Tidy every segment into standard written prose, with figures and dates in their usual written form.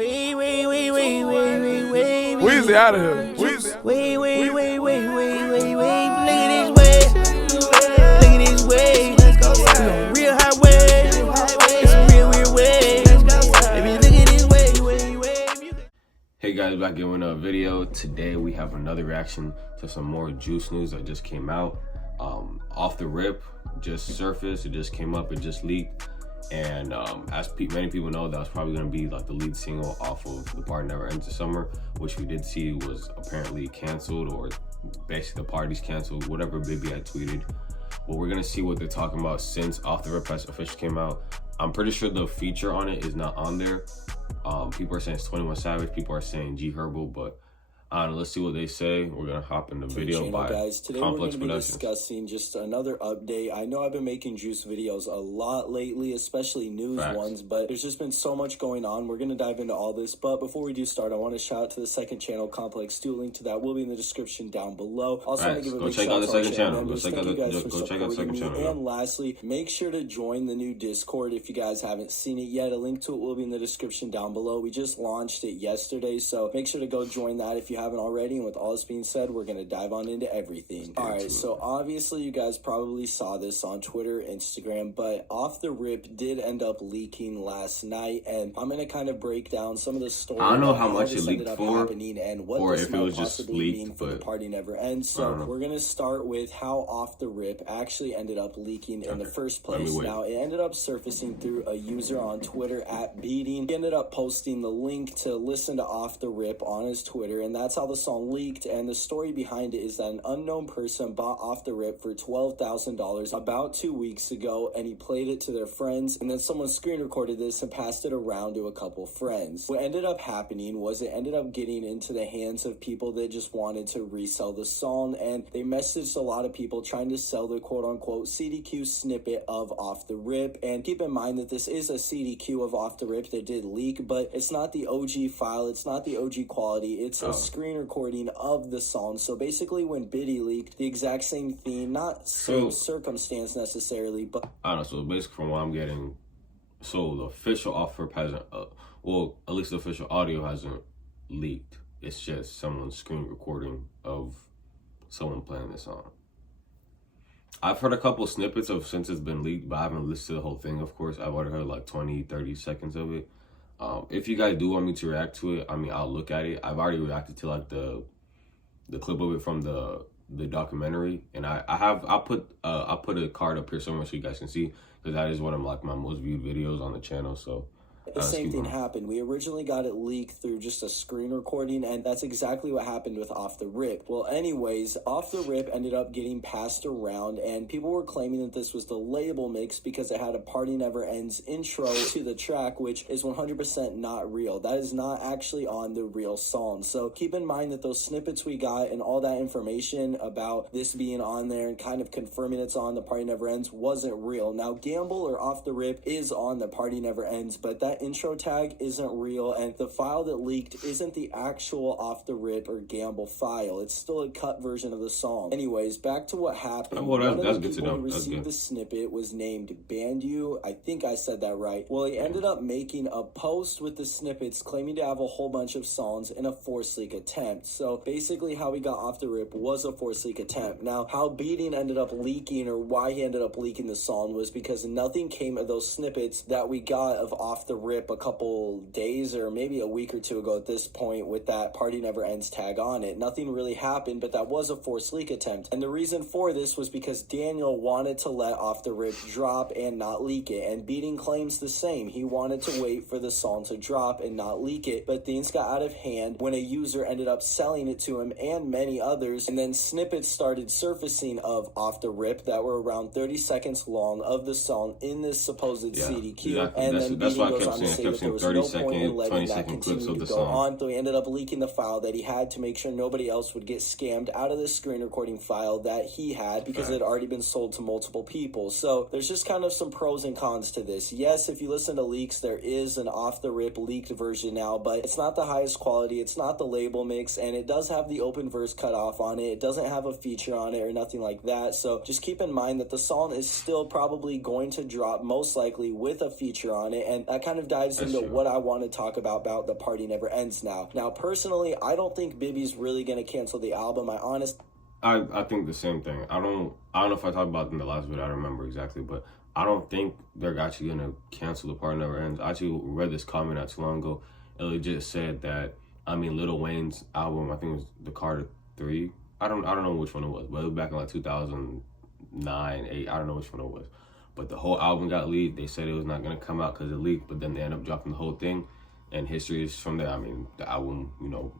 Weezy out of here. Weezy. Look at this way. Let's go. We on real highway. It's a real weird way. Baby, look at this way. Hey guys, back again with another video. Today we have another reaction to some more Juice news that just came out. Off the rip, just surfaced, it just came up, it just leaked. And as many people know, that was probably going to be like the lead single off of The Party Never Ends this summer, which we did see was apparently canceled, or basically the party's canceled, whatever Bibby had tweeted. But we're going to see what they're talking about since Off the Rip has officially came out. I'm pretty sure the feature on it is not on there. People are saying it's 21 Savage, people are saying G Herbo, but I don't know, let's see what they say. We're gonna hop in the video by guys. Today Complex we're going to be Productions. discussing just another update. I know I've been making Juice videos a lot lately, especially news ones, but there's just been so much going on. We're going to dive into all this, but before we do start, I want to shout out to the second channel, Complex Stu. Link to that will be in the description down below. Also, want to give a big shout out to the second channel. Go check out the second channel. And lastly, make sure to join the new Discord if you guys haven't seen it yet. A link to it will be in the description down below. We just launched it yesterday, so make sure to go join that if you haven't already. And with all this being said, we're going to dive on into everything. All right, so obviously you guys probably saw this on Twitter, Instagram, but Off the Rip did end up leaking last night, and I'm going to kind of break down some of the stories. I don't know how much it leaked for, and what or this if it was might just possibly leaked, mean for but The Party Never Ends. So we're going to start with how Off the Rip actually ended up leaking in the first place. Now, it ended up surfacing through a user on Twitter at Beating. He ended up posting the link to listen to Off the Rip on his Twitter, and that's how the song leaked. And the story behind it is that an unknown person bought Off the Rip for $12,000 about 2 weeks ago, and he played it to their friends, and then someone screen recorded this and passed it around to a couple friends. What ended up happening was it ended up getting into the hands of people that just wanted to resell the song, and they messaged a lot of people trying to sell the quote-unquote CDQ snippet of Off the Rip. And keep in mind that this is a CDQ of Off the Rip that did leak, but it's not the OG file, it's not the OG quality, it's a screen recording of the song. So basically when Biddy leaked, the exact same theme, not same circumstance necessarily, but I don't know. So basically from what I'm getting, so the official Off the Rip hasn't, well, at least the official audio hasn't leaked. It's just someone's screen recording of someone playing the song. I've heard a couple snippets of since it's been leaked, but I haven't listened to the whole thing, of course. I've already heard like 20-30 seconds of it. If you guys do want me to react to it, I mean, I'll look at it. I've already reacted to like the clip of it from the documentary, and I'll put a card up here somewhere so you guys can see, because that is one of like my most viewed videos on the channel. So the same thing happened. We originally got it leaked through just a screen recording, and that's exactly what happened with Off the Rip. Well, anyways, Off the Rip ended up getting passed around, and people were claiming that this was the label mix because it had a Party Never Ends intro to the track, which is 100% not real. That is not actually on the real song. So keep in mind that those snippets we got and all that information about this being on there and kind of confirming it's on The Party Never Ends wasn't real. Now, Gamble or Off the Rip is on The Party Never Ends, but that intro tag isn't real, and the file that leaked isn't the actual Off the Rip or Gamble file. It's still a cut version of the song. Anyways, back to what happened. Well, one of the people who received the snippet was named Bandu. I think I said that right. Well, he ended up making a post with the snippets claiming to have a whole bunch of songs in a force leak attempt. So basically how he got Off the Rip was a force leak attempt. Now, how Beating ended up leaking, or why he ended up leaking the song, was because nothing came of those snippets that we got of Off the Rip a couple days or maybe a week or two ago at this point with that Party Never Ends tag on it. Nothing really happened, but that was a forced leak attempt. And the reason for this was because Daniel wanted to let Off the Rip drop and not leak it, and Beating claims the same. He wanted to wait for the song to drop and not leak it, but things got out of hand when a user ended up selling it to him and many others, and then snippets started surfacing of Off the Rip that were around 30 seconds long of the song in this supposed CDQ. And then Beating goes on to say that there was no point in letting that continue to go on, so he ended up leaking the file that he had to make sure nobody else would get scammed out of the screen recording file that he had, because it had already been sold to multiple people. So there's just kind of some pros and cons to this. Yes, if you listen to leaks, there is an Off the Rip leaked version now, but it's not the highest quality, it's not the label mix, and it does have the open verse cut off on it. It doesn't have a feature on it or nothing like that. So just keep in mind that the song is still probably going to drop, most likely with a feature on it, and that kind of dives into what I want to talk about The Party Never Ends now. Now, personally, I don't think Bibby's really going to cancel the album. I think the same thing. I don't know if I talked about it in the last video. I don't remember exactly, but I don't think they're actually gonna cancel The Party Never Ends. I actually read this comment not too long ago. It legit said that, I mean, Lil Wayne's album, I think it was the Carter 3. I don't know which one it was, but it was back in like 2009, 8. I don't know which one it was. But the whole album got leaked. They said it was not gonna come out because it leaked, but then they ended up dropping the whole thing, and history is from there. I mean, the album, you know,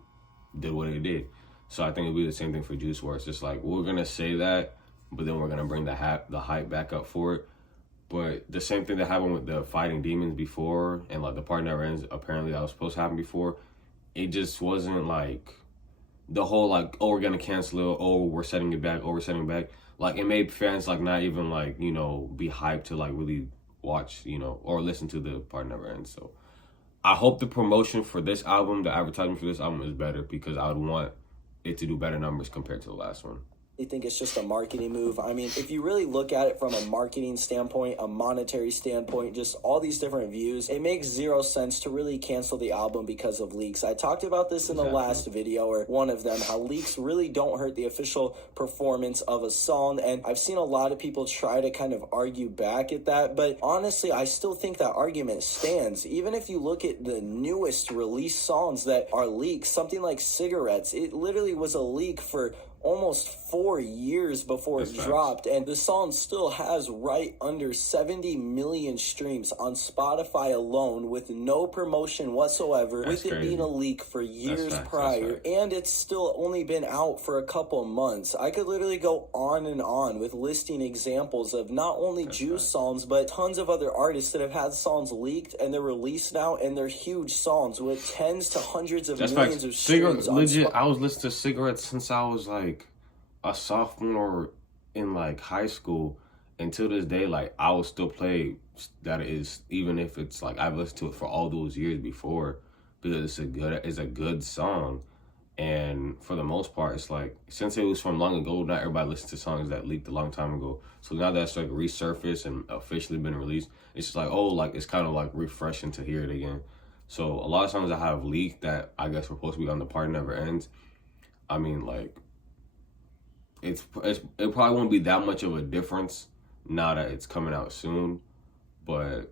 did what it did. So I think it'll be the same thing for Juice, where it's just like, we're gonna say that, but then we're gonna bring the hype back up for it. But the same thing that happened with the Fighting Demons before, and like The Party Never Ends, apparently that was supposed to happen before. It just wasn't like the whole like, oh, we're gonna cancel it, oh, we're setting it back, oh, we're setting it back. Like, it made fans like not even like, you know, be hyped to like really watch, you know, or listen to The Party Never Ends. So I hope the promotion for this album, the advertisement for this album is better, because I would want it to do better numbers compared to the last one. I think it's just a marketing move. I mean, if you really look at it from a marketing standpoint, a monetary standpoint, just all these different views, it makes zero sense to really cancel the album because of leaks. I talked about this in the last video, or one of them, how leaks really don't hurt the official performance of a song. And I've seen a lot of people try to kind of argue back at that. But honestly, I still think that argument stands. Even if you look at the newest released songs that are leaked, something like Cigarettes, it literally was a leak for almost 4 years before it dropped, and the song still has right under 70 million streams on Spotify alone, with no promotion whatsoever, with it being a leak for years prior, and it's still only been out for a couple months. I could literally go on and on with listing examples of not only Juice songs, but tons of other artists that have had songs leaked and they're released now, and they're huge songs with tens to hundreds of millions of streams. Legit, I was listening to Cigarettes since I was like a sophomore in like high school, and to this day, like, I will still play that, is even if it's like I've listened to it for all those years before, because it's a good song. And for the most part, it's like, since it was from long ago, not everybody listens to songs that leaked a long time ago. So now that's like resurfaced and officially been released, it's just like, oh, like, it's kind of like refreshing to hear it again. So a lot of songs that have leaked that I guess were supposed to be on The Party Never Ends, I mean, like, it probably won't be that much of a difference now that it's coming out soon, but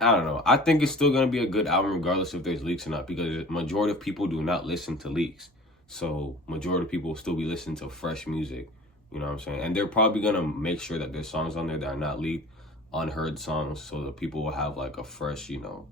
I don't know. I think it's still going to be a good album regardless if there's leaks or not, because the majority of people do not listen to leaks. So majority of people will still be listening to fresh music, you know what I'm saying? And they're probably going to make sure that there's songs on there that are not leaked, unheard songs, so that people will have like a fresh, you know,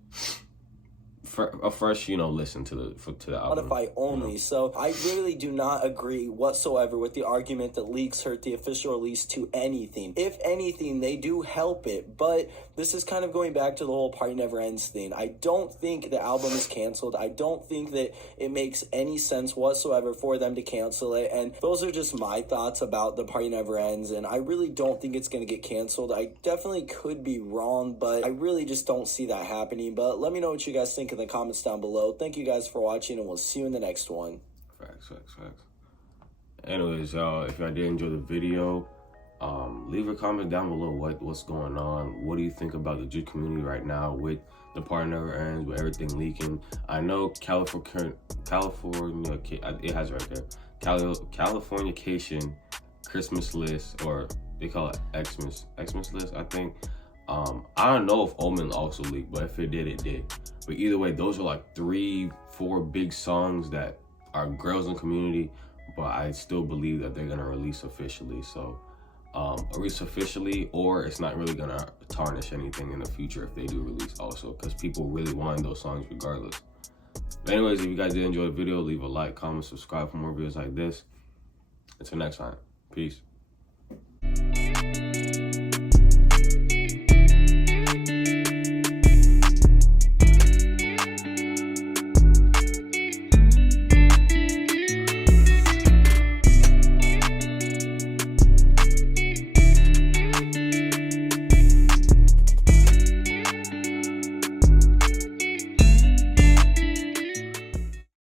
listen to the album. Spotify only. You know? So I really do not agree whatsoever with the argument that leaks hurt the official release to anything. If anything, they do help it, but this is kind of going back to the whole Party Never Ends thing. I don't think the album is canceled. I don't think that it makes any sense whatsoever for them to cancel it, and those are just my thoughts about The Party Never Ends, and I really don't think it's going to get canceled. I definitely could be wrong, but I really just don't see that happening. But let me know what you guys think in the comments down below. Thank you guys for watching, and we'll see you in the next one. Facts. Anyways, y'all, if y'all did enjoy the video, leave a comment down below what's going on. What do you think about the Juice community right now with The Party Never Ends, with everything leaking? I know California, it has right there, Californication Christmas list, or they call it Xmas list, I think. I don't know if Omen also leaked, but if it did, it did. But either way, those are like 3-4 big songs that are girls in the community, but I still believe that they're gonna release officially. So release officially, or it's not really gonna tarnish anything in the future if they do release also, because people really want those songs regardless. But anyways, if you guys did enjoy the video, leave a like, comment, subscribe for more videos like this. Until next time, peace.